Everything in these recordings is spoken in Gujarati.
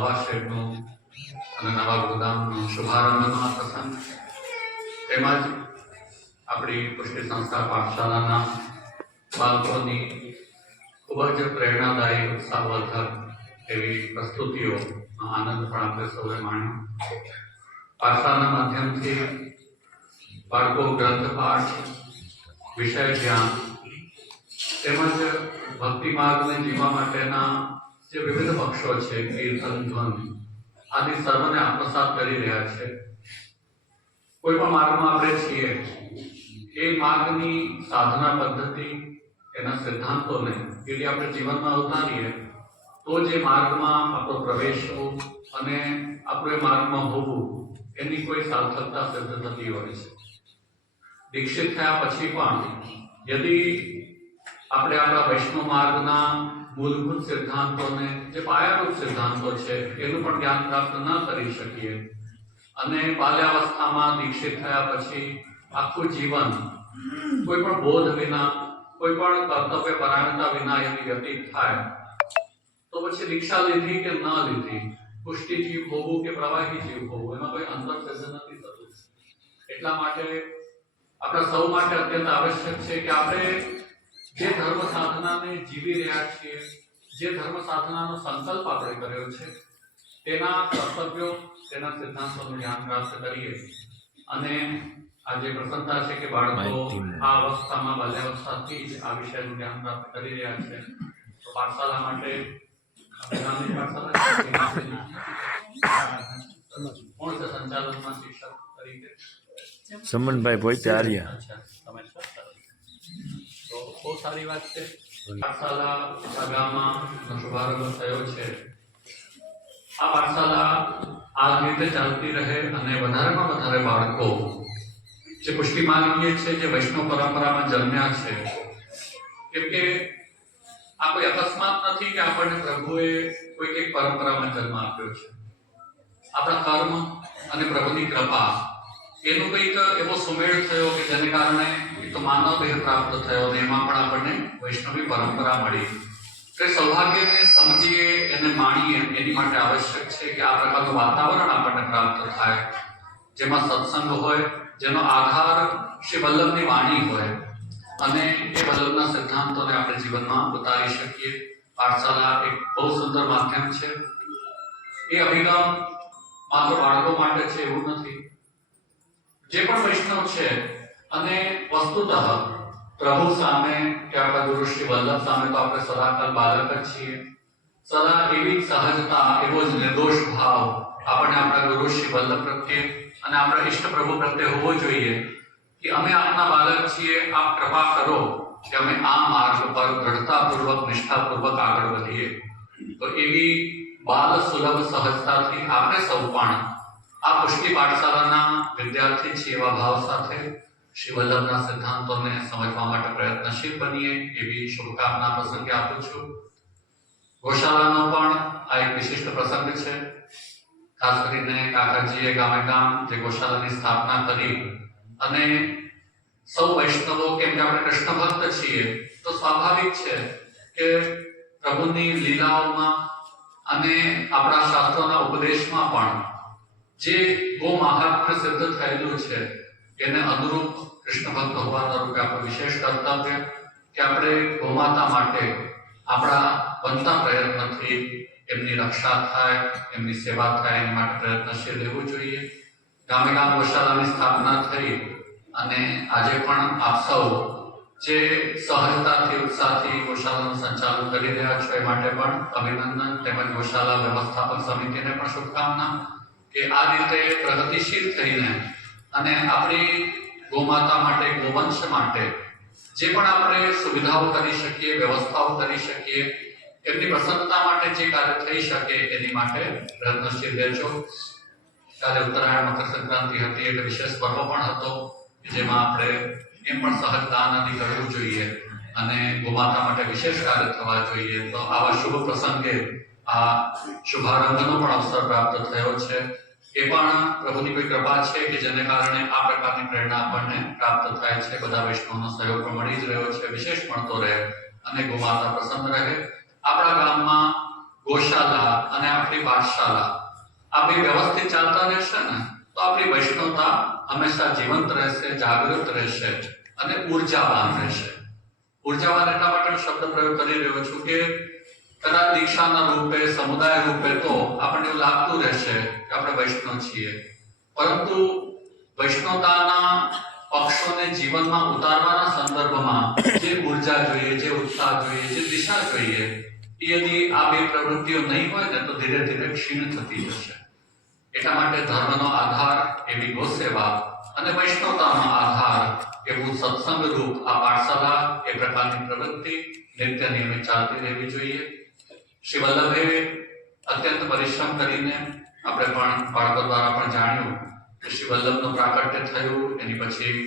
નવા શેડનું અને નવા ગોદામનું શુભારંભનો આ પ્રસંગ, તેમજ આપણી પુષ્ટિ સંસ્થા પાઠશાલાના બાળકોની ખૂબ જ પ્રેરણાદાયી ઉત્સાહવર્ધક એવી પ્રસ્તુતિઓ આનંદ પણ આપણે સૌએ માણ્યો. પાઠશાલાના માધ્યમથી બાળકો ગ્રંથપાઠ, વિષય જ્ઞાન તેમજ ભક્તિ માર્ગને જીવવા માટેના જે વિવિધ પક્ષો છે, કીર્તન, ધ્વનિ આદિ સર્વને આત્મસાત કરી રહ્યા છે. કોઈ પણ માર્ગમાં આપણે છીએ, એ માર્ગની સાધના પદ્ધતિ, એના સિદ્ધાંતોને যদি આપણે જીવનમાં ઉતારીએ તો જે માર્ગમાં આપણો પ્રવેશ અને આપણે માર્ગમાં હોવું એની કોઈ સાર્થકતા સિદ્ધ થતી હોય છે. દીક્ષિત થયા પછી પણ यदि આપણે આપણા વૈષ્ણવ માર્ગના મૂળભૂત સિદ્ધાંતોને, જે પાયારૂપ સિદ્ધાંતો છે, એનું પણ જ્ઞાન પ્રાપ્ત ન કરી શકીએ અને બાલ્યાવસ્થામાં દીક્ષિત થયા પછી આખું જીવન કોઈ પણ બોધ વિના, કોઈ પણ કર્તવ્ય પરાયણતા વિના એની વ્યતીત થાય તો પછી દીક્ષા લીધી કે ન લીધી, પુષ્ટિ જીવ હોવું કે પ્રવાહી જીવ હોવું, એમાં કોઈ અંતર સિદ્ધ નથી થતું. એટલા માટે આપણા સૌ માટે અત્યંત આવશ્યક છે કે આપણે જે ધર્મ સાધનાને જીવી રહ્યા છીએ, જે ધર્મ સાધનાનો સંકલ્પ આપણે કર્યો છે, તેના કર્તવ્યો, તેના સિદ્ધાંતોનું જ્ઞાન પ્રાપ્ત કરીએ. અને આજે પ્રસન્નતા છે કે બાળકો આ અવસ્થામાં, બાલ્યાવસ્થાથી જ આ વિષયનું જ્ઞાન પ્રાપ્ત કરી રહ્યા છે. તો પાઠશાલા માટે કોણ છે સંચાલનમાં શિક્ષક તરીકે? સમનભાઈ પોતે આર્યા. તો બહુ સારી વાત છે. પાઠશાલા ગામમાં શુભારંભ થયો છે. આ પાઠશાલા આ રીતે ચાલતી રહે અને વધારેમાં વધારે બાળકો જે પુષ્ટિ માર્ગીય છે, જે વૈષ્ણવ પરંપરામાં જન્મ્યા છે, કેમ કે આ કોઈ અકસ્માત નથી કે આપણને પ્રભુએ કોઈક એક પરંપરામાં જન્મ આપ્યો છે. આપણા કર્મ અને પ્રભુની કૃપા એનો કંઈક એવો સુમેળ થયો કે જેને કારણે તો માનવ દેહ પ્રાપ્ત થયો અને એમાં પણ આપણને વૈષ્ણવી પરંપરા મળી. તે સૌભાગ્યને સમજીએ, એને માણીએ, એની માટે આવશ્યક છે કે આ પ્રકારનું વાતાવરણ આપણને પ્રાપ્ત થાય, જેમાં સત્સંગ હોય, જેનો આધાર શ્રી વલ્લભની વાણી હોય અને એ વલ્લભના સિદ્ધાંતોને આપણે જીવનમાં ઉતારી શકીએ. પાઠશાલા એક બહુ સુંદર માધ્યમ છે. એ અભિગમ માત્ર બાળકો માટે છે એવું નથી. જે પણ વૈષ્ણવ છે અને વસ્તુતઃ પ્રભુ સામે કે આપણા ગુરુ શ્રી વલ્લભ સામે તો આપણે સદાકાલ બાળક જ છીએ. સદા એવી સહજતા, એવો જ નિર્દોષ ભાવ આપણને આપણા ગુરુ શ્રી વલ્લભ પ્રત્યે અને આપણા ઈષ્ટ પ્રભુ પ્રત્યે હોવો જોઈએ કે અમે આપના બાળક છીએ, આપ કૃપા કરો કે અમે આ માર્ગ પર દ્રઢતાપૂર્વક, નિષ્ઠાપૂર્વક આગળ વધીએ. તો એવી બાલ સુલભ સહજતાથી આપણે સૌ પણ આ પુષ્ટિ પાઠશાલાના વિદ્યાર્થી છીએ એવા ભાવ સાથે શ્રી વલ્લભના સિદ્ધાંતોને સમજવા માટે પ્રયત્નશીલ બનીએ એવી શુભકામના પ્રસંગે આપું છું. ગૌશાળાનો પણ આ એક વિશિષ્ટ પ્રસંગ છે. ખાસ કરીને કાકાજીએ ગામે ગામ જે ગૌશાળાની સ્થાપના કરી અને સૌ વૈષ્ણવો, કેમ કે આપણે કૃષ્ણ ભક્ત છીએ, તો સ્વાભાવિક છે કે પ્રભુની લીલાઓમાં અને આપણા શાસ્ત્રોના ઉપદેશમાં પણ જે ગો મહાત્મ્ય સિદ્ધ થયેલું છે એને અનુરૂપ કૃષ્ણ ભક્ત હોવાના રૂપે આપણું વિશેષ કર્તવ્ય કે આપણે ગોમાતા માટે આપણા બનતા પ્રયત્નથી એમની રક્ષા થાય, એમની સેવા થાય, એની માટે પ્રયત્નશીલ રહેવું જોઈએ. ગામે ગામ ગૌશાળાની સ્થાપના થઈ અને આજે પણ આપ સૌ જે સહજતાથી, ઉત્સાહથી ગૌશાળાનું સંચાલન કરી રહ્યા છો એ માટે પણ અભિનંદન. તેમજ ગૌશાળા વ્યવસ્થાપક સમિતિને પણ શુભકામના કે આ રીતે પ્રગતિશીલ થઈને અને આપણી ગોમાતા માટે, ગોવંશ માટે જે પણ આપણે સુવિધાઓ કરી શકીએ, વ્યવસ્થાઓ કરી શકીએ, એમની પ્રસન્નતા માટે જે કાર્ય થઈ શકે એની માટે પ્રયત્નશીલ રહેજો. કાલે ઉત્તરાયણ, મકર સંક્રાંતિ હતી એટલે વિશેષ પર્વ પણ હતો જેમાં આપણે એમ પણ સહજ દાન આદિ કરવું જોઈએ અને ગોમાતા માટે વિશેષ કાર્ય થવા જોઈએ. તો આવા શુભ પ્રસંગે આ શુભારંભનો પણ અવસર પ્રાપ્ત થયો છે. એ પણ પ્રભુની કોઈ કૃપા છે કે જેને કારણે આ પ્રકારની પ્રેરણા આપણને પ્રાપ્ત થાય છે. બધા વૈષ્ણવનો સહયોગ પણ મળી જ રહ્યો છે, વિશેષ મળતો રહે અને ગોમાતા પ્રસન્ન રહે. આપણા ગામમાં ગોશાલા અને આપણી પાઠશાલા આ બે વ્યવસ્થિત ચાલતા રહેશે ને તો આપણી વૈષ્ણવતા હંમેશા જીવંત રહેશે, જાગૃત રહેશે અને ઉર્જાવાન રહેશે. ઉર્જાવાન એટલા માટે શબ્દ પ્રયોગ કરી રહ્યો છું કે કદાચ દીક્ષાના રૂપે, સમુદાય રૂપે તો આપણને એવું લાગતું રહેશે કે આપણે વૈષ્ણવ છીએ, પરંતુ વૈષ્ણવતાના પક્ષોને જીવનમાં ઉતારવાના સંદર્ભમાં જે ઉર્જા જોઈએ, જે ઉત્સાહ જોઈએ, જે દિશા જોઈએ, એ यदि આ બે પ્રવૃત્તિઓ નહીં હોય ને તો ધીરે ધીરે ક્ષીણ થતી જશે. એટલા માટે ધર્મનો આધાર એવી ગોસેવા અને વૈષ્ણવતાનો આધાર એવું સત્સંગ રૂપ આ પાઠશાલા એ પ્રકારની પ્રવૃત્તિ નિત્ય નિયમિત ચાલતી રહેવી જોઈએ. શ્રી વલ્લભે અત્યંત પરિશ્રમ કરીને આપણે પણ બાળકો દ્વારા પણ જાણ્યું કે શ્રી વલ્લભનું પ્રાકટ્ય થયું, એની પછી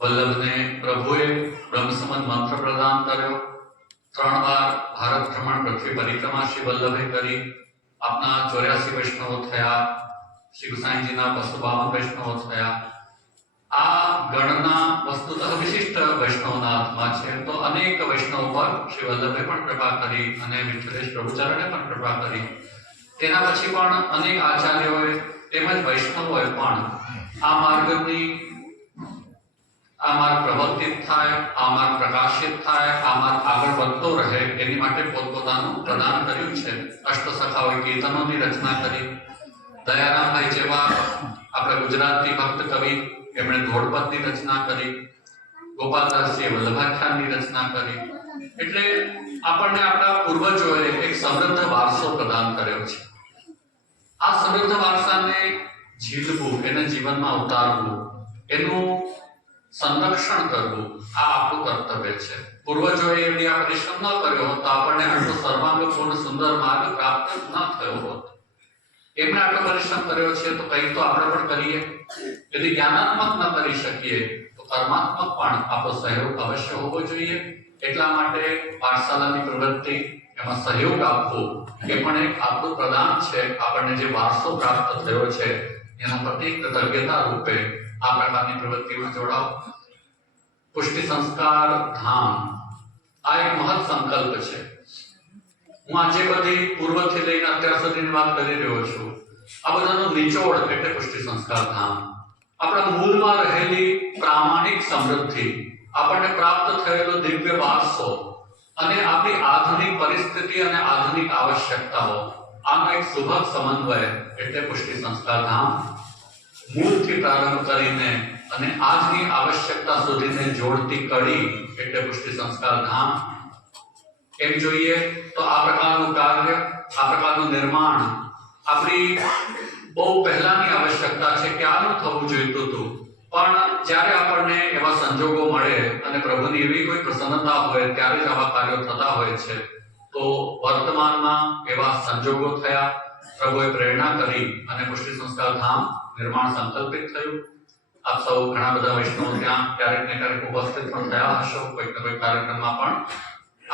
વલ્લભને પ્રભુએ બ્રહ્મસંબંધ મંત્ર પ્રદાન કર્યો. 3 વાર ભારત ભ્રમણ પૃથ્વી પરિક્રમા શ્રી વલ્લભે કરી. આપના 84 વૈષ્ણવો થયા, શ્રી ગુસાઈજીના 252 વૈષ્ણવો થયા. આ ગણના વસ્તુતઃ વિશિષ્ટ વૈષ્ણવના હાથમાં છે. તો અનેક વૈષ્ણવ પર શ્રી વલ્લભે પણ કૃપા કરી અને વિઠ્ઠલેશ પ્રભુચરણે પણ કૃપા કરી. તેના પછી પણ અનેક આચાર્યોએ તેમજ વૈષ્ણવોએ પણ આ માર્ગ પ્રવર્તિત થાય, આ માર્ગ પ્રકાશિત થાય, આ માર્ગ આગળ વધતો રહે એની માટે પોતપોતાનું પ્રદાન કર્યું છે. અષ્ટસખાઓએ કીર્તનોની રચના કરી. દયારામભાઈ જેવા આપણા ગુજરાતી ભક્ત કવિ એમણે ધોળપદની રચના કરી. ગોપાલદાસજીએ વલ્લભાખ્યાનની રચના કરી. એટલે આપણને આપણા પૂર્વજોએ એક સમૃદ્ધ વારસો પ્રદાન કર્યો છે. આ સમૃદ્ધ વારસાને ઝીલવું, એને જીવનમાં ઉતારવું, એનું સંરક્ષણ કરવું આ આપણું કર્તવ્ય છે. પૂર્વજોએ એમની આ પરિશ્રમ ન કર્યો હોત તો આપણને આટલો સર્વાંગપૂર્ણ સુંદર માર્ગ પ્રાપ્ત ન થયો હોત. એમણે આટલો પરિશ્રમ કર્યો છે તો કંઈક તો આપણે પણ કરીએ. यदि જ્ઞાનાત્મક ન કરી શકીએ તો કર્માત્મક પણ આપણો સહયોગ અવશ્ય હોવો જોઈએ. એટલા માટે પાઠશાલાની પ્રવૃત્તિ, એમાં સહયોગ આપવો એ પણ એક આપણું પ્રદાન છે. આપણને જે વારસો પ્રાપ્ત થયો છે એના પ્રતિ કૃતજ્ઞતા રૂપે આ પ્રકારની પ્રવૃત્તિમાં જોડાઓ. પુષ્ટિ સંસ્કાર ધામ આ એક મહৎ સંકલ્પ છે. હું આજે બધી પૂર્વથી લઈને અત્યાર સુધીની વાત કરી રહ્યો છું. આ બધાનો નિચોડ એટલે પુષ્ટિ સંસ્કાર ધામ. આપણા મૂળમાં રહેલી પ્રામાણિક સમૃદ્ધિ, આપણને પ્રાપ્ત થયેલો દિવ્ય વારસો અને આપણી આધુનિક પરિસ્થિતિ અને આધુનિક આવશ્યકતાઓ, આનો એક સુભગ સમન્વય એટલે પુષ્ટિ સંસ્કાર ધામ. મૂળથી પ્રારંભ કરીને અને આજની આવશ્યકતા સુધીને જોડતી કડી એટલે પુષ્ટિ સંસ્કાર ધામ. એમ જોઈએ તો આ પ્રકારનું કાર્ય, આ પ્રકારનું નિર્માણ આપણી બહુ પહેલાની આવશ્યકતા છે. ક્યારનું થવું જોઈતું હતું, પણ જ્યારે આપણને એવા સંજોગો મળે અને પ્રભુની એવી કોઈ પ્રસન્નતા હોય ત્યારે જ આવા કાર્યો થતા હોય છે. તો વર્તમાનમાં એવા સંજોગો થયા, પ્રભુએ પ્રેરણા કરી અને પુષ્ટિ સંસ્કાર ધામ નિર્માણ સંકલ્પિત થયું. આપ સૌ ઘણા બધા વૈષ્ણવો ત્યાં ક્યારેક ને ક્યારેક ઉપસ્થિત પણ થયા હશો. કોઈક ને કોઈક કાર્યક્રમમાં પણ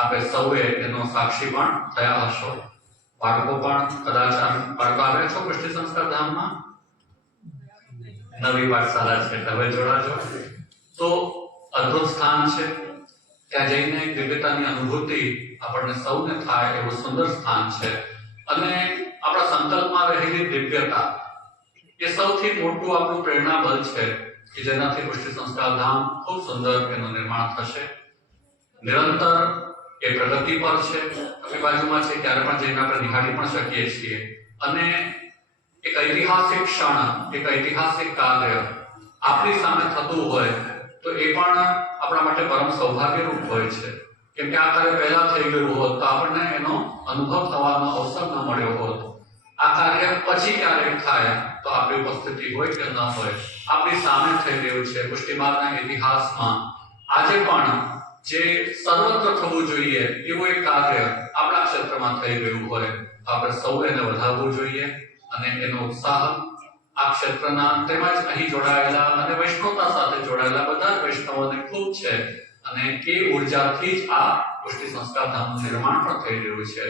આપે સૌએ એનો સાક્ષી પણ થયા હશો. બાળકો પણ કદાચ બાળકો આવ્યા છો પુષ્ટિ સંસ્કાર ધામમાં? નવી પાઠશાલા છે, હવે જોડાજો. તો અદ્ભુત સ્થાન છે. ત્યાં જઈને દિવ્યતાની અનુભૂતિ આપણને સૌને થાય એવું સુંદર સ્થાન છે. અને આપણા સંકલ્પમાં રહેલી દિવ્યતા એ સૌથી મોટું આપણું પ્રેરણા બળ છે કે જેનાથી પુષ્ટિ સંસ્કાર ધામ ખૂબ સુંદર એનું નિર્માણ થશે. નિરંતર એ પ્રગતિ પર છે. આપણી બાજુમાં છે, ત્યારે પણ જઈને આપણે નિહાળી પણ શકીએ છીએ. અને એક ઐતિહાસિક ક્ષણ, એક ઐતિહાસિક કાર્ય આપણી સામે થતું હોય તો એ પણ આપણા માટે પરમ સૌભાગ્યરૂપ હોય છે. કેમ કે આ કાર્ય પહેલા થઈ ગયું હોત તો આપણને એનો અનુભવ થવાનો અવસર ન મળ્યો હોત. આ કાર્ય પછી ક્યારેક થાય તો આપણી ઉપસ્થિતિ હોય કે ન હોય, આપણી સામે થઈ રહ્યું છે. પુષ્ટિ માર્ગના ઇતિહાસમાં આજે પણ જે સર્વત્ર થવું જોઈએ એવું એક કાર્ય આપણા ક્ષેત્રમાં થઈ રહ્યું હોય, આપણે સૌ એને વધારવું જોઈએ. અને એનો ઉત્સાહ આ ક્ષેત્રના તેમજ અહીં જોડાયેલા અને વૈષ્ણવતા સાથે જોડાયેલા બધા જ વૈષ્ણવોને ખૂબ છે. અને એ ઉર્જાથી જ આ પુષ્ટિ સંસ્કાર ધામનું નિર્માણ પણ થઈ રહ્યું છે.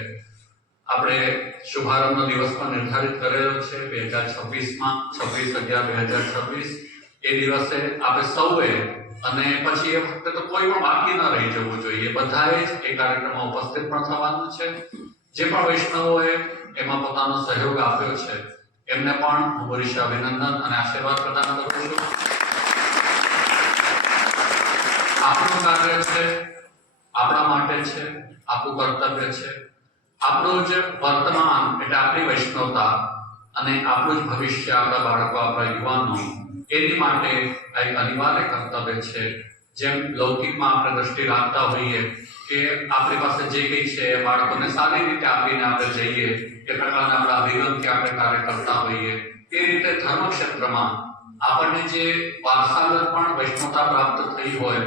આપણે શુભારંભનો દિવસ પણ નિર્ધારિત કરેલો છે 2026માં, 26/11/2026. એ દિવસે આપણે સૌએ, અને પછી એ વખતે તો કોઈ પણ બાકી ન રહી જવું જોઈએ, બધાએ જ એ કાર્યક્રમમાં ઉપસ્થિત પણ થવાનું છે. જે પણ વૈષ્ણવોએ એમાં પોતાનો સહયોગ આપ્યો છે એમને પણ હું ભૂરીશ અભિનંદન અને આશીર્વાદ પ્રદાન કરું છું. આપણું કાર્ય છે, આપણા માટે છે, આપણું કર્તવ્ય છે. આપણું જ વર્તમાન એટલે આપણી વૈષ્ણવતા અને આપણું જ ભવિષ્ય, આપણા બાળકો, આપણા યુવાનો, એની માટે એક અનિવાર્ય કર્તવ્ય છે. જેમ લૌકિકમાં આપણે દ્રષ્ટિ રાખતા હોઈએ કે આપણી પાસે જે કંઈ છે એ બાળકોને સારી રીતે આપીને આપણે જઈએ, એ પ્રકારના આપણા અભિગમથી આપણે કાર્ય કરતા હોઈએ, એ રીતે ધર્મ ક્ષેત્રમાં આપણને જે વારસાગત પણ વૈષ્ણવતા પ્રાપ્ત થઈ હોય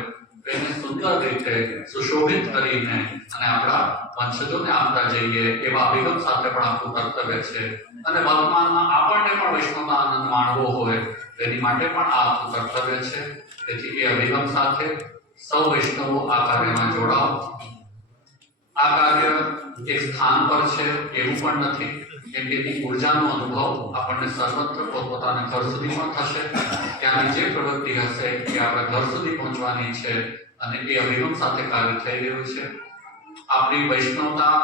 એને સુંદર રીતે સુશોભિત કરીને અને આપણા વંશજોને આપતા જઈએ એવા અભિગમ સાથે પણ આપણું કર્તવ્ય છે. અને વર્તમાનમાં આપણને પણ વૈષ્ણવનો આનંદ માણવો હોય તેની માટે પણ આ આપણું કર્તવ્ય છે. તેથી એ અભિગમ સાથે સૌ વૈષ્ણવો આ કાર્યમાં જોડાઓ. આ કાર્ય એક સ્થાન પર છે એવું પણ નથી, કેમ કે એની ઉર્જાનો અનુભવ આપણને સર્વત્ર પોતપોતાના ઘર સુધી પણ થશે. ત્યાંની જે પ્રવૃત્તિ હશે એ આપણા ઘર સુધી પહોંચવાની છે અને એ અભિગમ સાથે કાર્ય થઈ રહ્યું છે. આપણી વૈષ્ણવતા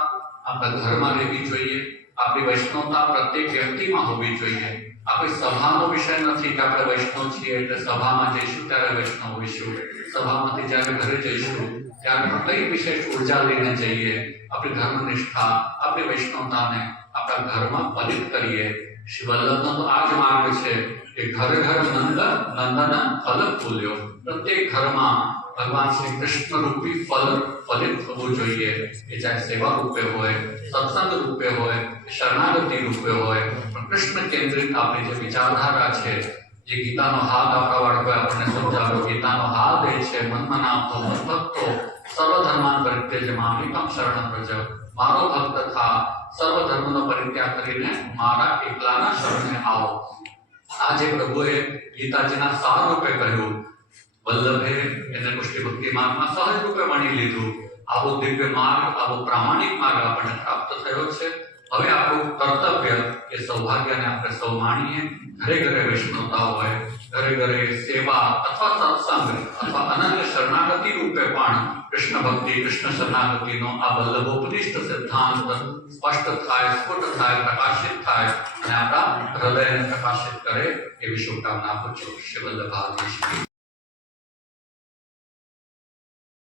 આપણા ઘરમાં રહેવી જોઈએ. આપણી વૈષ્ણવતા પ્રત્યેક વ્યક્તિમાં હોવી જોઈએ. આ કોઈ સભાનો વિષય નથી કે આપણે વૈષ્ણવ છીએ એટલે સભામાં જઈશું ત્યારે વૈષ્ણવ હોઈશું. સભામાંથી જ્યારે ઘરે જઈશું ત્યારે પણ કઈ વિશેષ ઉર્જા લઈને જઈએ. આપણી ધર્મનિષ્ઠા, આપણી વૈષ્ણવતાને આપણા ઘરમાં ફલિત કરીએ. શ્રી વલ્લભનો તો આ જ માર્ગ છે કે ઘર ઘર નંદ નંદન ફલ ફૂલ્યો. પ્રત્યેક ઘરમાં ભગવાન શ્રી કૃષ્ણ રૂપી ફલ ફલિત થવું જોઈએ. એ ચાહે સેવા રૂપે હોય, સત્સંગ રૂપે હોય, શરણાગતિ રૂપે હોય, પણ કૃષ્ણ કેન્દ્રિત આપણી જે વિચારધારા છે, જે ગીતાનો હાથ આપણા બાળકોએ આપણને સમજાવ્યો, ગીતાનો હાથ એ છે મન્મનાભો મદ્ભક્તો સર્વધર્માન પરિત્યજ્ય મામેકં શરણં વ્રજ. મારો ભક્ત થા, સર્વ ધર્મનો પરિત્યાગ કરીને મારા એકલાના શરણે આવો. આ જે પ્રભુએ ગીતાજીના સાર રૂપે કહ્યું, વલ્લભે એને પુષ્ટિ ભક્તિ માર્ગમાં સહજ રૂપે વણી લીધું. આવો દિવ્ય માર્ગ, આવો પ્રામાણિક માર્ગ આપણને પ્રાપ્ત થયો છે. હવે આપણું કર્તવ્ય એ સૌભાગ્યને આપણે સૌ માણીએ. ઘરે ઘરે વૈષ્ણવતા હોય, ઘરે ઘરે સેવા અથવા સત્સંગ અથવા અનન્ય શરણાગતિ રૂપે પણ કૃષ્ણ ભક્તિ, કૃષ્ણ શરણાગતિનો આ વલ્લભોપદિષ્ટ સિદ્ધાંત સ્પષ્ટ થાય, સ્ફુટ થાય, પ્રકાશિત થાય અને આપણા હૃદયને પ્રકાશિત કરે એવી શુભકામના આપું છું. શ્રી વલ્લભાધીશ.